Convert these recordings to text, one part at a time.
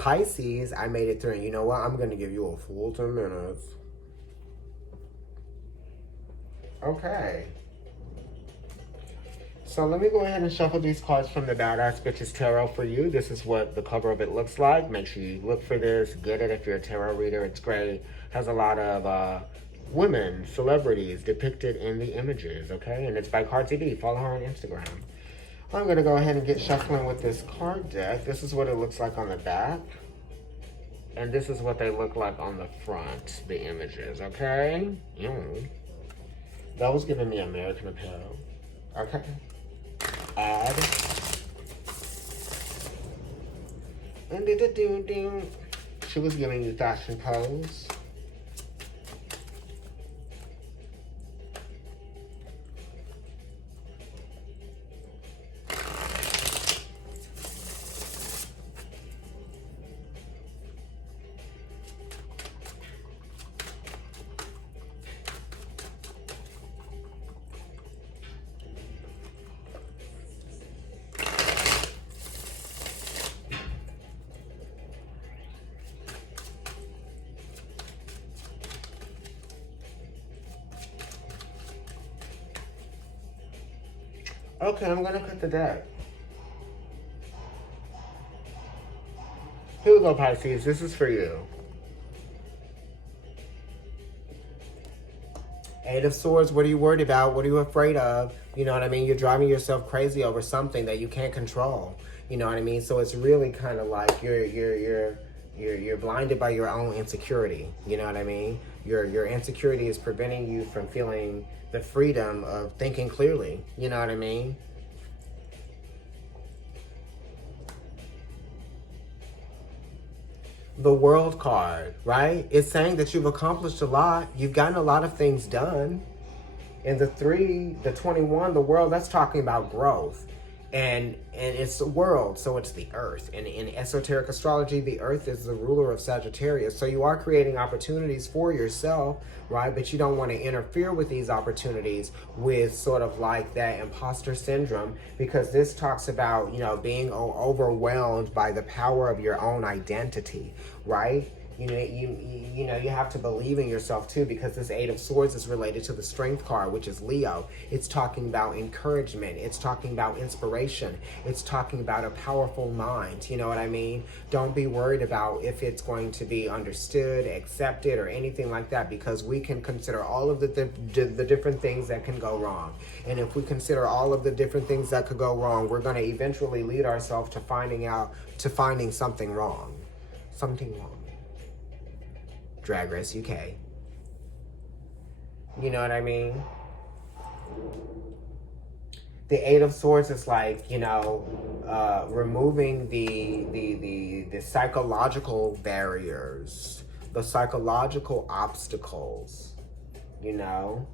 Pisces, I made it through. And you know what? I'm going to give you a full 10 minutes. Okay. So let me go ahead and shuffle these cards from the Badass Bitches Tarot for you. This is what the cover of it looks like. Make sure you look for this. Get it if you're a tarot reader. It's great. Has a lot of women, celebrities depicted in the images, okay? And it's by Cardi B. Follow her on Instagram. I'm going to go ahead and get shuffling with this card deck. This is what it looks like on the back. And this is what they look like on the front, the images, okay? That was giving me American Apparel. Okay. Add. And ding. She was giving you fashion pose. Okay, I'm gonna cut the deck. Here we go, Pisces. This is for you. Eight of Swords. What are you worried about? What are you afraid of? You know what I mean? You're driving yourself crazy over something that you can't control. You know what I mean? So it's really kind of like you're blinded by your own insecurity. You know what I mean? Your insecurity is preventing you from feeling the freedom of thinking clearly. You know what I mean? The World card, right? It's saying that you've accomplished a lot. You've gotten a lot of things done. And the 3, the 21, the World, that's talking about growth. And it's the world, so it's the earth. And in esoteric astrology, the earth is the ruler of Sagittarius. So you are creating opportunities for yourself, right? But you don't want to interfere with these opportunities with sort of like that imposter syndrome, because this talks about, you know, being overwhelmed by the power of your own identity, right? You know, you have to believe in yourself too, because this Eight of Swords is related to the Strength card, which is Leo. It's talking about encouragement. It's talking about inspiration. It's talking about a powerful mind. You know what I mean? Don't be worried about if it's going to be understood, accepted, or anything like that, because we can consider all of the different things that can go wrong. And if we consider all of the different things that could go wrong, we're going to eventually lead ourselves to finding something wrong. Something wrong. Drag Race UK. You know what I mean? The Eight of Swords is like, you know, removing the psychological barriers, the psychological obstacles, you know?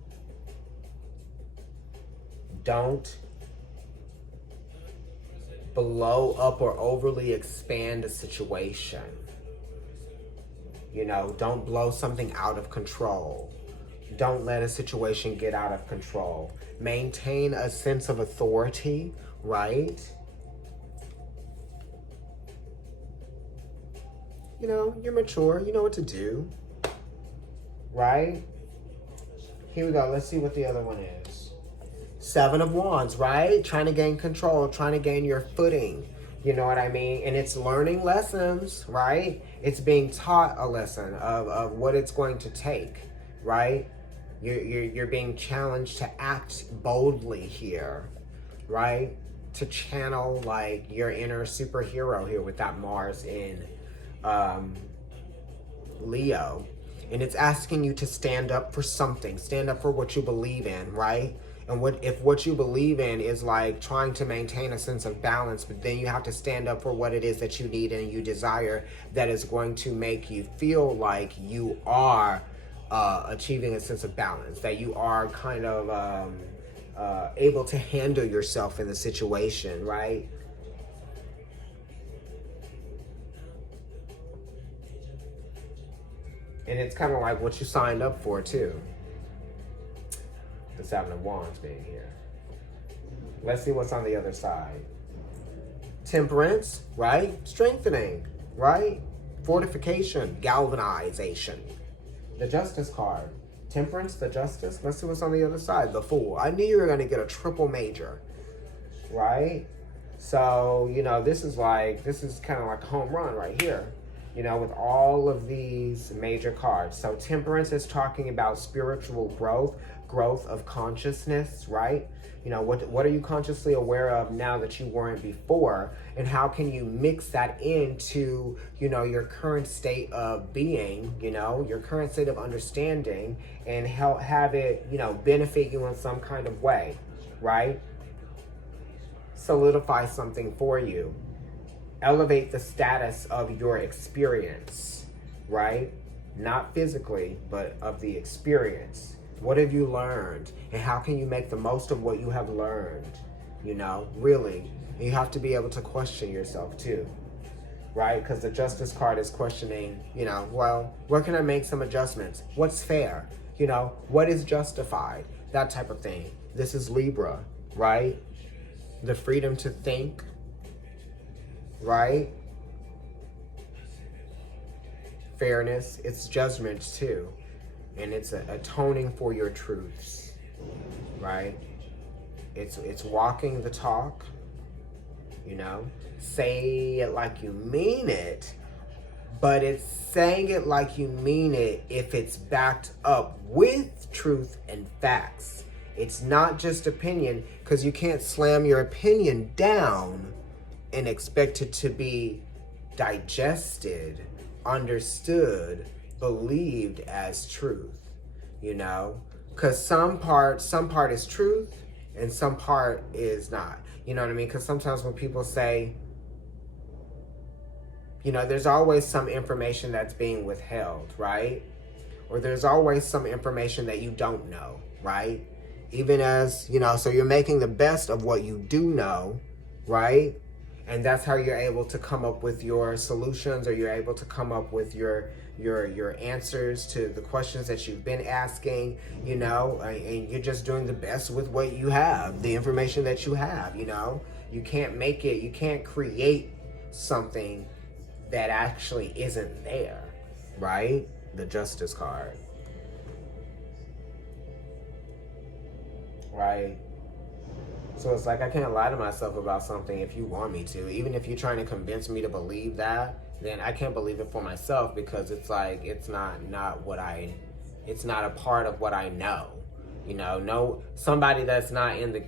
Don't blow up or overly expand a situation. You know, don't blow something out of control. Don't let a situation get out of control. Maintain a sense of authority, right? You know, you're mature. You know what to do, right? Here we go. Let's see what the other one is. Seven of Wands, right? Trying to gain control, trying to gain your footing. You know what I mean? And it's learning lessons, right? It's being taught a lesson of what it's going to take, right? You're being challenged to act boldly here, right? To channel like your inner superhero here with that Mars in Leo. And it's asking you to stand up for something, stand up for what you believe in, right? And if what you believe in is like trying to maintain a sense of balance, but then you have to stand up for what it is that you need and you desire, that is going to make you feel like you are achieving a sense of balance, that you are kind of able to handle yourself in the situation, right? And it's kind of like what you signed up for too. The Seven of Wands being here. Let's see what's on the other side. Temperance, right? Strengthening. right? Fortification, galvanization. The Justice card. Temperance, the Justice. Let's see what's on the other side. The Fool. I knew you were going to get a triple major, right? So, you know, this is kind of like a home run right here, you know, with all of these major cards. So Temperance is talking about spiritual growth of consciousness, right? You know, what are you consciously aware of now that you weren't before? And how can you mix that into, you know, your current state of being, you know, your current state of understanding, and have it, you know, benefit you in some kind of way, right? Solidify something for you. Elevate the status of your experience, right? Not physically, but of the experience. What have you learned? And how can you make the most of what you have learned? You know, really. You have to be able to question yourself too, right? Because the Justice card is questioning, you know, well, where can I make some adjustments? What's fair? You know, what is justified? That type of thing. This is Libra, right? The freedom to think, right? Fairness, it's judgment too. And it's atoning for your truths, right? It's walking the talk, you know? Say it like you mean it, but it's saying it like you mean it if it's backed up with truth and facts. It's not just opinion, because you can't slam your opinion down and expect it to be digested, understood, believed as truth, you know? Because some part is truth and some part is not. You know what I mean? Because sometimes when people say, you know, there's always some information that's being withheld, right? Or there's always some information that you don't know, right? Even as, you know, so you're making the best of what you do know, right? And that's how you're able to come up with your solutions, or you're able to come up with your answers to the questions that you've been asking, you know, and you're just doing the best with what you have, the information that you have, you know. You can't create something that actually isn't there, right? The Justice card. Right? So it's like, I can't lie to myself about something if you want me to. Even if you're trying to convince me to believe that, then I can't believe it for myself, because it's like, it's not a part of what I know. You know, no, somebody that's not in the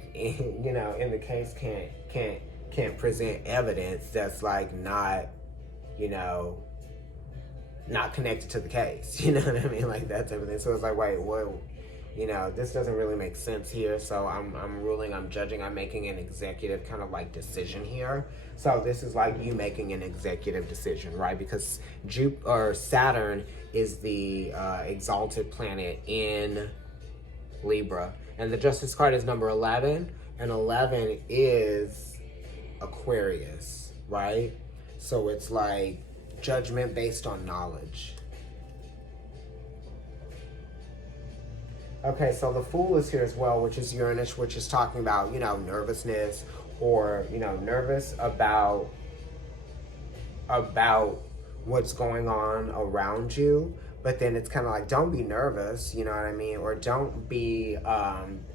case can't present evidence that's like not, you know, not connected to the case. You know what I mean? Like that type of thing. So it's like, wait, what? You know, this doesn't really make sense here. So I'm judging, I'm making an executive kind of like decision here. So this is like you making an executive decision, right? Because Saturn is the exalted planet in Libra. And the Justice card is number 11. And 11 is Aquarius, right? So it's like judgment based on knowledge. Okay, so the Fool is here as well, which is Uranus, which is talking about, you know, nervousness, or, you know, nervous about what's going on around you. But then it's kind of like, don't be nervous, you know what I mean? Or don't be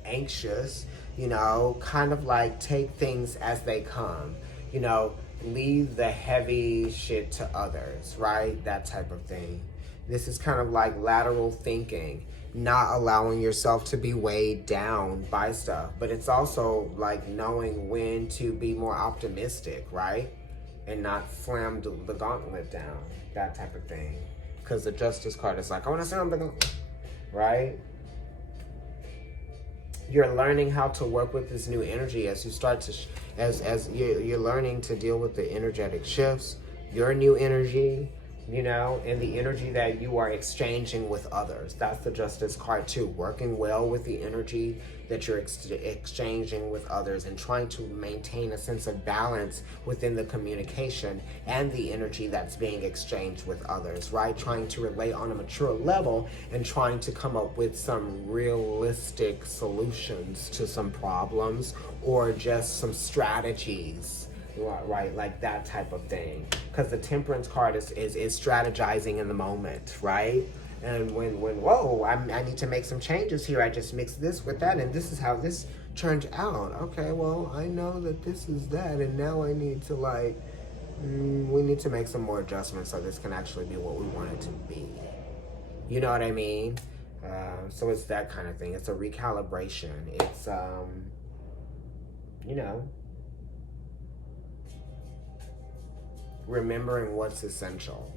anxious, you know, kind of like take things as they come, you know, leave the heavy shit to others, right? That type of thing. This is kind of like lateral thinking, not allowing yourself to be weighed down by stuff. But it's also like knowing when to be more optimistic, right? And not slam the gauntlet down, that type of thing. Because the Justice card is like, I want to slam the gauntlet, right? You're learning how to work with this new energy as you start to, as you're learning to deal with the energetic shifts, your new energy, you know, and the energy that you are exchanging with others. That's the Justice card too. Working well with the energy that you're exchanging with others, and trying to maintain a sense of balance within the communication and the energy that's being exchanged with others, right? Trying to relate on a mature level and trying to come up with some realistic solutions to some problems, or just some strategies right? Like that type of thing. Because the Temperance card is strategizing in the moment, right? And when whoa, I need to make some changes here. I just mixed this with that, and this is how this turned out. Okay, well, I know that this is that, and now I need to like, we need to make some more adjustments so this can actually be what we want it to be. You know what I mean? So it's that kind of thing. It's a recalibration. It's, you know, remembering what's essential.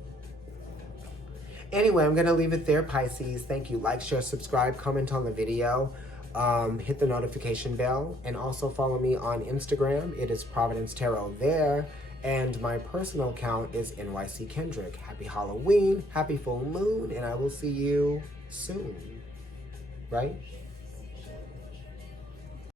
Anyway, I'm going to leave it there, Pisces. Thank you. Like, share, subscribe, comment on the video. Hit the notification bell. And also follow me on Instagram. It is Providence Tarot there. And my personal account is NYC Kendrick. Happy Halloween. Happy full moon. And I will see you soon. Right?